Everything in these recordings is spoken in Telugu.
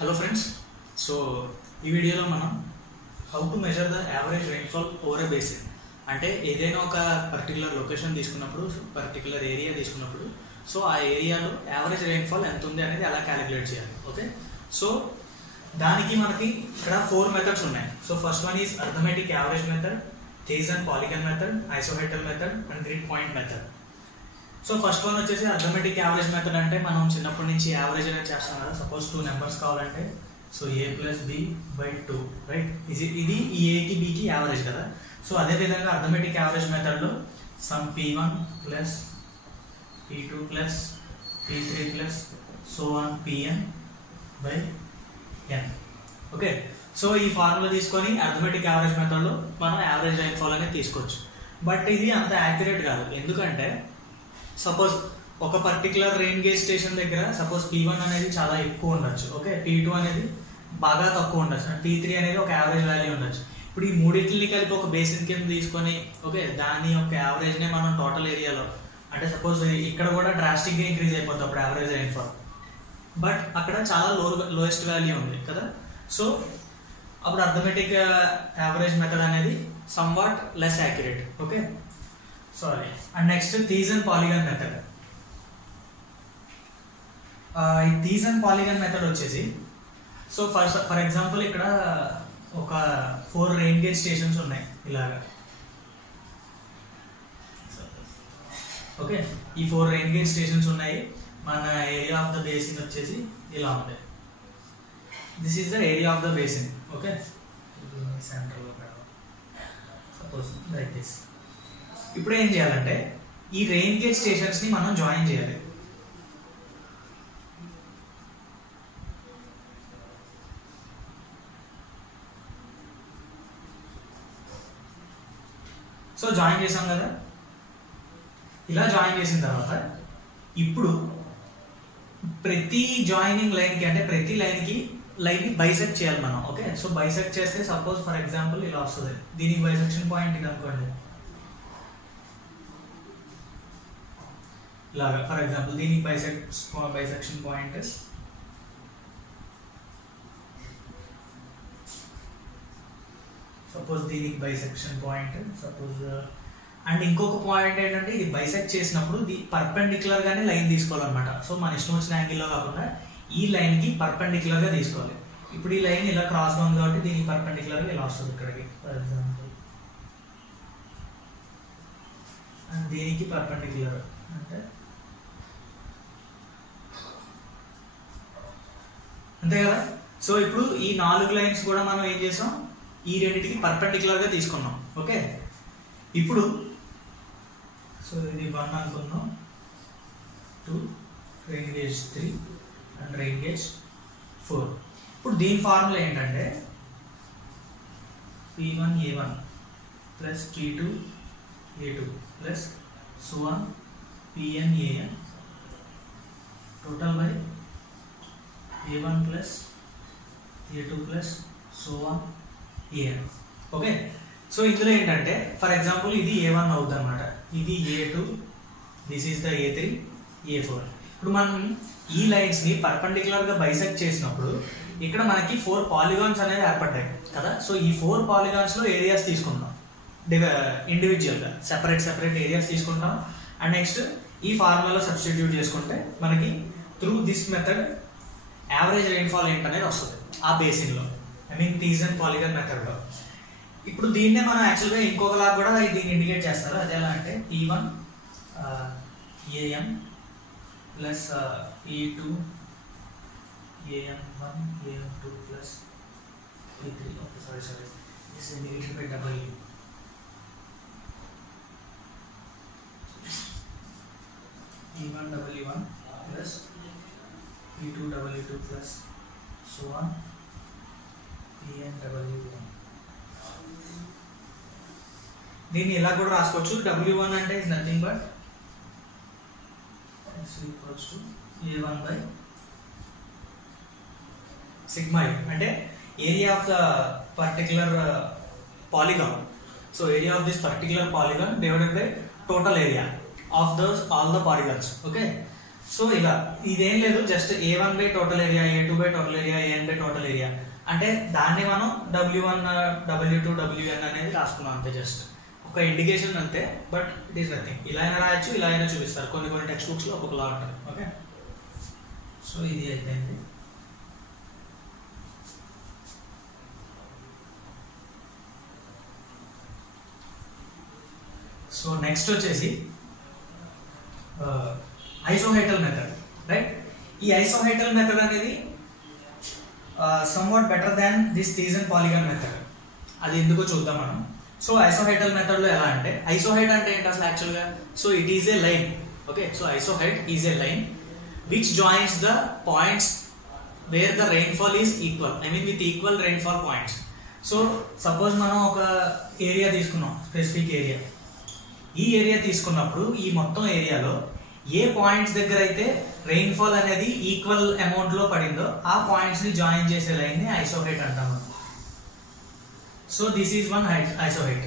హలో ఫ్రెండ్స్, సో ఈ వీడియోలో మనం how to measure the average rainfall over a basin అంటే ఏదైనా ఒక పర్టికులర్ లొకేషన్ తీసుకున్నప్పుడు పర్టికులర్ ఏరియా తీసుకున్నప్పుడు సో ఆ ఏరియాలో యావరేజ్ రెయిన్ఫాల్ ఎంత ఉంది అనేది ఎలా క్యాలిక్యులేట్ చేయాలి. ఓకే, సో దానికి మనకి ఇక్కడ 4 మెథడ్స్ ఉన్నాయి. So first one is arithmetic average method, Thiessen polygon method, isohyetal method and grid point method. So first one వచ్చేసి అర్థమెటిక్ యావరేజ్ మెథడ్. అంటే మనం చిన్నప్పటి నుంచి యావరేజ్ అనేది చేస్తాం కదా. సపోజ్ 2 నెంబర్స్ కావాలంటే so a plus b by 2, right? ఇది ఈ ఏకి బికి యావరేజ్ కదా. సో అదే విధంగా అర్థమెటిక్ యావరేజ్ మెథడ్లో sum p1 plus p2 plus p3 plus so on pn by n. Okay, so ఈ ఫార్ములా తీసుకొని అర్థమెటిక్ యావరేజ్ మెథడ్లో మనం యావరేజ్ రైన్ఫాల్ అనేది తీసుకోవచ్చు. బట్ ఇది అంత యాక్యురేట్ కాదు. ఎందుకంటే సపోజ్ ఒక పర్టికులర్ రెయిన్ గేజ్ స్టేషన్ దగ్గర సపోజ్ P1 అనేది చాలా ఎక్కువ ఉండొచ్చు, ఓకే, P2 అనేది బాగా తక్కువ ఉండొచ్చు, P3 అనేది ఒక యావరేజ్ వాల్యూ ఉండొచ్చు. ఇప్పుడు ఈ మూడింటిని కలిపి ఒక బేసిన్ కింద తీసుకొని ఓకే దాని యొక్క యావరేజ్నే మనం టోటల్ ఏరియాలో అంటే సపోజ్ ఇక్కడ కూడా డ్రాస్టిక్గా ఇంక్రీజ్ అయిపోతుంది అప్పుడు యావరేజ్ రైన్ఫాల్. బట్ అక్కడ చాలా లోయెస్ట్ వాల్యూ ఉంది కదా. సో అప్పుడు అర్థమెటిక్ యావరేజ్ మెథడ్ అనేది somewhat less accurate. Okay, sorry. And next Thiessen polygon method. ఈ థీజ్ అండ్ పాలిగన్ మెథడ్ వచ్చేసి సో ఫర్ ఎగ్జాంపుల్ ఇక్కడ ఒక 4 రెయిన్ గేజ్ స్టేషన్స్ ఉన్నాయి ఇలాగా. ఓకే, ఈ 4 రెయిన్ గేజ్ స్టేషన్స్ ఉన్నాయి. మన ఏరియా ఆఫ్ ద బేసిన్ వచ్చేసి ఇలా ఉంది. This is the area of the basin. Okay, సెంటర్లో సపోజ్ లైక్ దిస్. ఇప్పుడు ఏం చేయాలంటే ఈ రెయిన్ గేజ్ స్టేషన్స్ ని మనం జాయిన్ చేయాలి. సో జాయిన్ చేసాం కదా. ఇలా జాయిన్ చేసిన తర్వాత ఇప్పుడు ప్రతి జాయినింగ్ లైన్ కి అంటే ప్రతి లైన్ కి బైసెక్ట్ చేయాలి మనం. ఓకే, సో బైసెక్ట్ చేస్తే సపోజ్ ఫర్ ఎగ్జాంపుల్ ఇలా వస్తుంది. దీనికి బైసెక్షన్ పాయింట్ ఇది అనుకోండి. ఇలాగా ఫర్ ఎగ్జాంపుల్ దీనికి బైసెక్షన్ పాయింట్ సపోజ్ దీనికి బైసెక్షన్ పాయింట్ సపోజ్. అండ్ ఇంకొక పాయింట్ ఏంటంటే ఇది బైసెక్ట్ చేసినప్పుడు పర్పెండిక్యులర్ గానే లైన్ తీసుకోవాలన్నమాట. సో మన ఇష్టం వచ్చిన యాంగిల్లో కాకుండా ఈ లైన్ కి పర్పెండిక్యులర్ గా తీసుకోవాలి. ఇప్పుడు ఈ లైన్ ఇలా క్రాస్ గా ఉంది కాబట్టి దీనికి పర్పెండిక్యులర్ గా ఇలా వస్తుంది ఇక్కడికి ఫర్ ఎగ్జాంపుల్. అండ్ దీనికి పర్పెండిక్యులర్ అంటే అంతే కదా. సో ఇప్పుడు ఈ 4 లైన్స్ కూడా మనం ఏం చేసాం, ఈ రెండింటికి పర్పెండిక్యులర్ గా తీసుకున్నాం. ఓకే, ఇప్పుడు సో ఇది 1 అనుకున్నాం, 2 rain gauge 3 and rain gauge 4. ఇప్పుడు దీని ఫార్ములా ఏంటంటే P1 A1 plus P2 A2 plus so on Pn AN total by A1 plus A2 plus so on AN. Okay, so ఇందులో ఏంటంటే ఫర్ ఎగ్జాంపుల్ ఇది A1 అవుతుంది అనమాట, ఇది A2, this is the A3, A4. ఇప్పుడు మనం ఈ లైన్స్ ని పర్పెండిక్యులర్ గా బైసెక్ట్ చేసినప్పుడు ఇక్కడ మనకి 4 పాలిగాన్స్ అనేవి ఏర్పడ్డాయి కదా. సో ఈ 4 పాలిగాన్స్ లో ఏరియాస్ తీసుకుంటాం ఇండివిజువల్ గా సెపరేట్ ఏరియాస్ తీసుకుంటాం. అండ్ నెక్స్ట్ ఈ ఫార్ములాలో సబ్స్టిట్యూట్ చేసుకుంటే మనకి through this method average rainfall ఏంటనేది వస్తుంది ఆ బేసిన్ లో, I mean Thiessen polygon method లో. ఇప్పుడు దీన్నే మనం యాక్చువల్గా ఇంకొకలా కూడా దీన్ని ఇండికేట్ చేస్తారు. అదే ఎలా అంటే P1 AM plus P2 AM1 AM2 plus P3. Okay, sorry this is indicated by W. P1 W1 plus P2 W2 plus so on Pn W1. దీన్ని ఇలా కూడా రాసుకోవచ్చు. W1 అంటే is nothing but equals to A1 by sigma U అంటే area of the particular polygon. So area of this particular polygon divided by total area of those all the polygons. Okay, so ఇలా ఇదేం లేదు, just A1 by total area, A2 by total area, AN by total area, అంటే దాన్ని మనం W1 W2 WN అనేది రాసుకున్నాం అంతే, జస్ట్ ఒక ఇండికేషన్ అంతే. But it is nothing. ఇలా అయినా రాయొచ్చు, ఇలా అయినా చూపిస్తారు, కొన్ని టెక్స్ట్ బుక్స్ లో ఒక్కొక్కలా ఉంటుంది. ఓకే, సో ఇది అయిపోయింది. సో నెక్స్ట్ వచ్చేసి ఐసోహైటల్ మెథడ్, రైట్? ఈ ఐసోహైటల్ మెథడ్ అనేది somewhat better than this Thiessen polygon method. అది ఎందుకో చూద్దాం మనం. సో ఐసోహైటల్ మెథడ్ లో ఎలా అంటే, ఐసోహైట్ అంటే ఏంటి అసలు యాక్చువల్గా? So it is a line. Okay, so isohyet is a line which joins the points where the rainfall is equal, I mean with equal rainfall points. So suppose మనం ఒక ఏరియా తీసుకున్నాం, స్పెసిఫిక్ ఏరియా. ఈ ఏరియా తీసుకున్నప్పుడు ఈ మొత్తం ఏరియాలో ఏ పాయింట్స్ దగ్గర అయితే రెయిన్ఫాల్ అనేది ఈక్వల్ అమౌంట్ లో పడిందో ఆ పాయింట్స్ ని జాయిన్ చేసే లైన్ ని ఐసోహైట్ అంటాము. So this is one isohyet,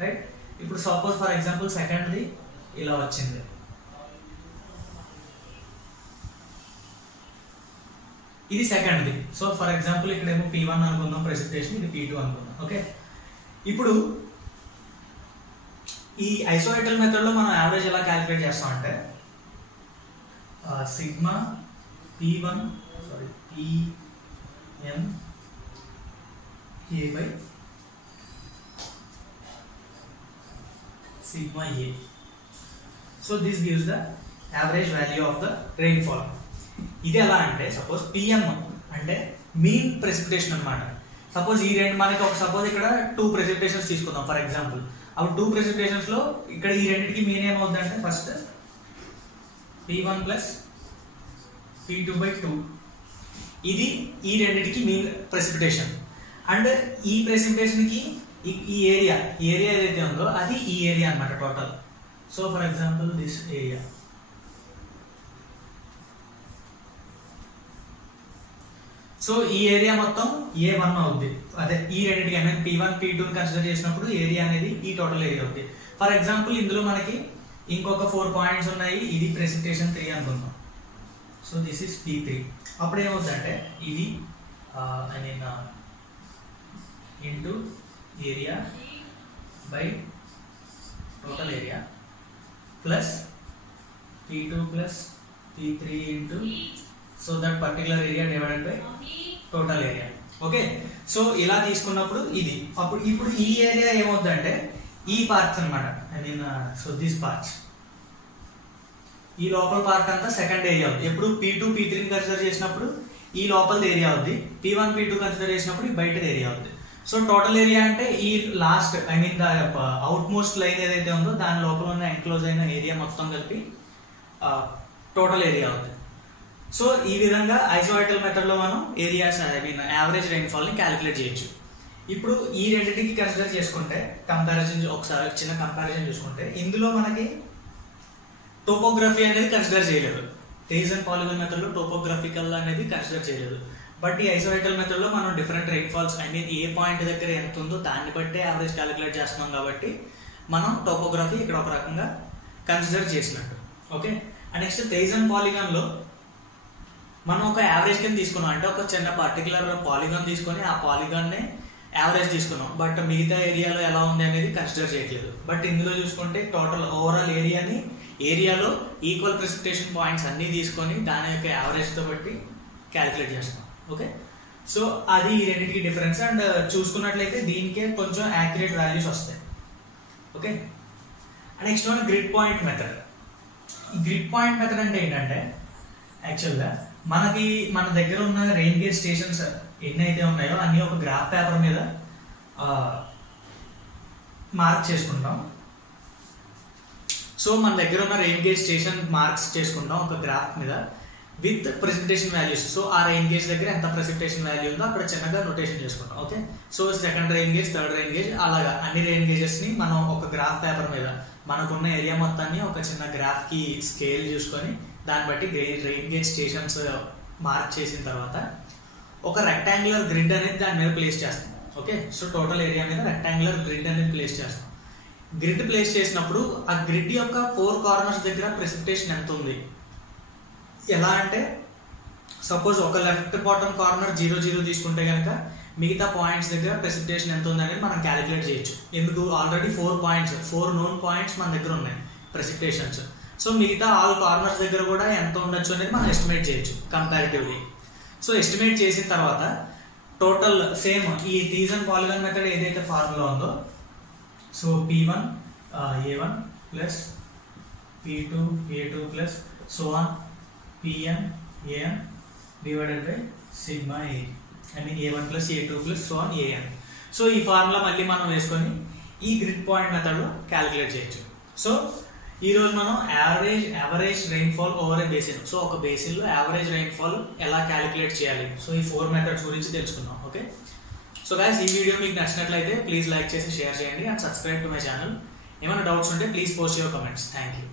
right? ఇప్పుడు సపోజ్ ఫర్ ఎగ్జాంపుల్ సెకండ్ది ఇలా వచ్చింది. ఇది సెకండ్ది. సో ఫర్ ఎగ్జాంపుల్ ఇక్కడేమో P1 అనుకుందాం ప్రెసిపిటేషన్, ఇది P2 అనుకుందాం. ఓకే, ఇప్పుడు ఈ ఐసోహైటల్ మెథడ్ లో మనం యావరేజ్ ఎలా క్యాలిక్యులేట్ చేస్తాం అంటే sigma P1 Pn A by sigma A. So this gives the average value of the rainfall. ఇది ఎలా అంటే సపోజ్ Pm అంటే మీన్ ప్రెసిపిటేషన్ అన్నమాట. సపోజ్ ఈ రెండు మనకి ఒక సపోజ్ ఇక్కడ 2 ప్రెసిపిటేషన్స్ తీసుకుందాం ఫర్ ఎగ్జాంపుల్. అప్పుడు 2 ప్రెసిపిటేషన్స్ లో ఇక్కడ ఈ రెండింటికి మీన్ ఏమవుతుంది అంటే first P1 plus P2 by 2. ఇది ఈ రెండింటికి మీన్ ప్రెసిపిటేషన్. అండ్ ఈ ప్రెసిపిటేషన్ కి ఈ ఏరియా ఏదైతే ఉందో అది ఈ ఏరియా అన్నమాట total. So for example this area. So ఈ ఏరియా మొత్తం A1 అవుద్ది. అదే ఈ రెండింటికి I mean P1 P2 consider చేసినప్పుడు ఏరియా అనేది ఈ టోటల్ ఏరియా అవుద్ది. ఫర్ ఎగ్జాంపుల్ ఇందులో మనకి ఇంకొక 4 పాయింట్స్ ఉన్నాయి. ఇది ప్రెసిపిటేషన్ 3 అనుకుందాం. So this is P3. అప్పుడు ఏమవుతుందంటే ఇది I mean into area by total area plus P2 plus P3 into so that particular area divided by total area. Okay, so ఇలా తీసుకున్నప్పుడు ఇది అప్పుడు ఇప్పుడు ఈ ఏరియా ఏమవుతుందంటే ఈ పార్ట్స్ అన్నమాట. I mean so this parts, ఈ లోపల పార్ట్ అంతా సెకండ్ ఏరియా అవుతుంది. ఎప్పుడు P2 P3 కన్సిడర్ చేసినప్పుడు ఈ లోపల ఏరియా అవుద్ది, P1 P2 కన్సిడర్ చేసినప్పుడు ఈ బయట ఏరియా అవుద్ది. సో టోటల్ ఏరియా అంటే ఈ last I mean the out most line ఏదైతే ఉందో దాని లోపల ఉన్న ఎన్క్లోజ్ అయిన ఏరియా మొత్తం కలిపి టోటల్ ఏరియా అవుతుంది. సో ఈ విధంగా ఐసోహైటల్ మెథడ్ లో మనం areas I mean average rainfall ని క్యాలిక్యులేట్ చేయొచ్చు. ఇప్పుడు ఈ రెండింటికి కన్సిడర్ చేసుకుంటే కంపారిజన్, ఒకసారి చిన్న కంపారిజన్ చూసుకుంటే ఇందులో మనకి టోపోగ్రఫీ అనేది కన్సిడర్ చేయలేదు. థీసన్ పాలిగన్ మెథడ్ లో టోపోగ్రఫికల్ అనేది కన్సిడర్ చేయలేదు. బట్ ఈ ఐసోహైటల్ మెథడ్ లో మనం different rainfalls I mean A point దగ్గర ఎంత ఉందో దాన్ని బట్టే యావరేజ్ క్యాలిక్యులేట్ చేస్తున్నాం కాబట్టి మనం టోపోగ్రఫీ ఇక్కడ ఒక రకంగా కన్సిడర్ చేసినట్టు. ఓకే, అండ్ నెక్స్ట్ థీసన్ పాలిగన్ లో మనం ఒక యావరేజ్ కింద తీసుకున్నాం, అంటే ఒక చిన్న పర్టికులర్ పాలిగాన్ తీసుకొని ఆ పాలిగాన్ నే యావరేజ్ తీసుకున్నాం. బట్ మిగతా ఏరియాలో ఎలా ఉంది అనేది కన్సిడర్ చేయట్లేదు. బట్ ఇందులో చూసుకుంటే టోటల్ ఓవరాల్ ఏరియాలో ఈక్వల్ ప్రెసిపిటేషన్ పాయింట్స్ అన్ని తీసుకొని దాని యొక్క యావరేజ్ తో బట్టి క్యాలిక్యులేట్ చేస్తాం. ఓకే, సో అది ఈ రెండింటికి డిఫరెన్స్. అండ్ చూసుకున్నట్లయితే దీనికే కొంచెం యాక్యురేట్ వాల్యూస్ వస్తాయి. Okay, next one grid point method. ఈ గ్రిడ్ పాయింట్ మెథడ్ అంటే ఏంటంటే యాక్చువల్గా మనకి మన దగ్గర ఉన్న రెయిన్ గేజ్ స్టేషన్స్ ఎన్ని అయితే ఉన్నాయో అన్ని ఒక గ్రాఫ్ పేపర్ మీద మార్క్ చేసుకుంటాం. సో మన దగ్గర ఉన్న రెయిన్ గేజ్ స్టేషన్ మార్క్స్ చేసుకుంటాం ఒక గ్రాఫ్ మీద విత్ ప్రెసిపిటేషన్ వాల్యూస్. సో ఆ రెయిన్ గేజ్ దగ్గర ఎంత ప్రెసిపిటేషన్ వాల్యూ ఉందో అక్కడ చిన్నగా నోటేషన్ చేసుకుంటాం. Okay, so second rain gauge, third rain gauge, అలాగా అన్ని రెయిన్ గేజెస్ ని మనం ఒక గ్రాఫ్ పేపర్ మీద మనకున్న ఏరియా మొత్తాన్ని ఒక చిన్న గ్రాఫ్ కి స్కేల్ చూసుకొని దాన్ని బట్టి రెయిన్ గేజ్ స్టేషన్స్ మార్క్ చేసిన తర్వాత ఒక రెక్టాంగులర్ గ్రిడ్ అనేది దాని మీద ప్లేస్ చేస్తాం. ఓకే, సో టోటల్ ఏరియా మీద రెక్టాంగులర్ గ్రిడ్ అనేది ప్లేస్ చేస్తాం. గ్రిడ్ ప్లేస్ చేసినప్పుడు ఆ గ్రిడ్ యొక్క 4 కార్నర్స్ దగ్గర ప్రెసిపిటేషన్ ఎంత ఉంది ఎలా అంటే సపోజ్ ఒక లెఫ్ట్ బాటమ్ కార్నర్ 0 0 తీసుకుంటే కనుక మిగతా పాయింట్స్ దగ్గర ప్రెసిపిటేషన్ ఎంత ఉందనేది మనం క్యాలిక్యులేట్ చేయొచ్చు. ఎందుకు ఆల్రెడీ 4 నోన్ పాయింట్స్ మన దగ్గర ఉన్నాయి ప్రెసిపిటేషన్స్. సో మిగతా ఆల్ కార్నర్స్ దగ్గర కూడా ఎంత ఉండొచ్చు అనేది మనం ఎస్టిమేట్ చేయొచ్చు కంపారిటివ్లీ. సో ఎస్టిమేట్ చేసిన తర్వాత టోటల్ సేమ్ ఈ రీజన్ పాలిగాన్ మెథడ్ ఏదైతే ఫార్ములా ఉందో, so P1 A1 plus P2 A2 plus so on Pn An divided by sigma A, I mean A1 plus A2 plus so on An. So ఈ ఫార్ములా మళ్ళీ మనం వేసుకొని ఈ గ్రిడ్ పాయింట్ మెథడ్లో క్యాలిక్యులేట్ చేయొచ్చు. సో ఈరోజు మనం average rainfall over a basin, so ఒక బేసిన్లో యావరేజ్ రెయిన్ఫాల్ ఎలా క్యాలిక్యులేట్ చేయాలి, సో ఈ 4 మెథడ్స్ గురించి తెలుసుకుందాం. ఓకే, సో గైస్ ఈ వీడియో మీకు నచ్చినట్లయితే ప్లీజ్ లైక్ చేసి షేర్ చేయండి and subscribe to my channel. ఏమైనా డౌట్స్ ఉంటే please post your comments. Thank you.